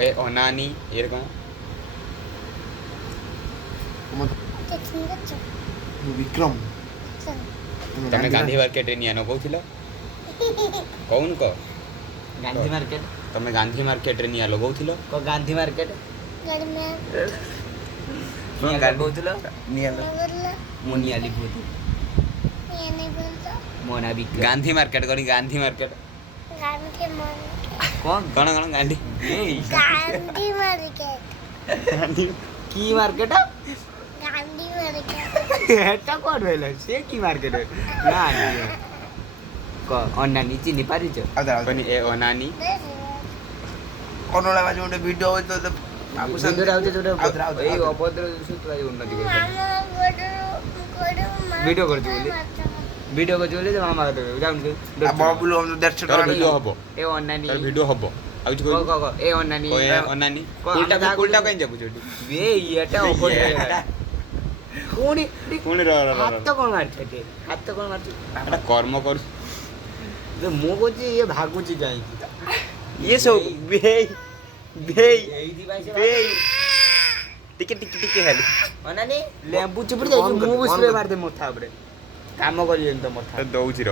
ଏ ଅନାନି ଏର କ'ଣ ବିକ୍ରମ ତମେ ଗାନ୍ଧୀ ମାର୍କେଟରେ ନିଆଁ ଲଗାଉଥିଲ କହୁନୁ କହ ଗାନ୍ଧୀ ମାର୍କେଟ ତମେ ଗାନ୍ଧୀ ମାର୍କେଟରେ ନିଆଁ ଲଗାଉଥିଲ କ ଗାନ୍ଧୀ ମାର୍କେଟ ହଁ, ନିଆଁ ଗାନ୍ଧୀ- ଲଗାଉଥିଲ ନିଆଁ ମୁଁ ନିଆଁ ଲିଭୁଥିଲି ମୋ ନାଁ ବିକ୍ରମ ଗାନ୍ଧୀ ମାର୍କେଟ କରି ଗାନ୍ଧୀ ମାର୍କେଟ କ'ଣ କ'ଣ କ'ଣ ଗାନ୍ଧୀ ଏଇ ଗାନ୍ଧୀ ମାର୍କେଟ ଗାନ୍ଧୀ କି ମାର୍କେଟ ଗାନ୍ଧୀ ମାର୍କେଟ এটা কোড হইল সে কি মার্কেট না ক অন্যান্য চিনি পারিছ पनि ଏ ଅନାନି କନଡ଼ା ବାଜି ଗୋଟେ ଭିଡ଼ିଓ ହଉଛି ତ ভিডিওটা হচ্ছে যেটা আউতরা, আউতরা, এই আউতরা। অভদ্র সূত্র উন্নতি করছে মামা গোড়ো ভিডিও করছি বলি ভিডিও করছি বলি মামা দেবে জানুন ବଡ଼ ବୁଲୁ ଆମ 150 ତୋର ଟଙ୍କା ଭିଡ଼ିଓ ହବ এ অন্যান্য ତୋର ଭିଡ଼ିଓ ହବ ଆଉ କିଛି ক କହିବୁ ক ক এ অন্যান্য କହ, ଏ ଅନାନି କହ, ଉଲ୍ଟା ଆମେ ଯାହା ଉଲ୍ଟା କହୁଛୁ। କାହିଁ ଯାବୁଛୁ ଏଠି এই এটা অভদ্র কোনি ପୁଣି হাত কোন মারছে হাত কোন মারছে ଏଟା କର୍ମ କରୁ যে মো কইছি এ ভাগুছি কাইকি ଇଏ ସବୁ ବେଇ ବେଇ এইদি বাইছে ବେଇ ଟିକେ ଟିକେ ଟିକେ ଖାଲି ଅନାନି ଲେମ୍ବୁ ଚିପୁଡ଼ି ଯାଇକି ମୁଁ ବି ସ୍ପ୍ରେ ମାରିଦେ ମଥା ଉପରେ କାମ କରିବେନି ତ ମଥା ଦଉଛି ର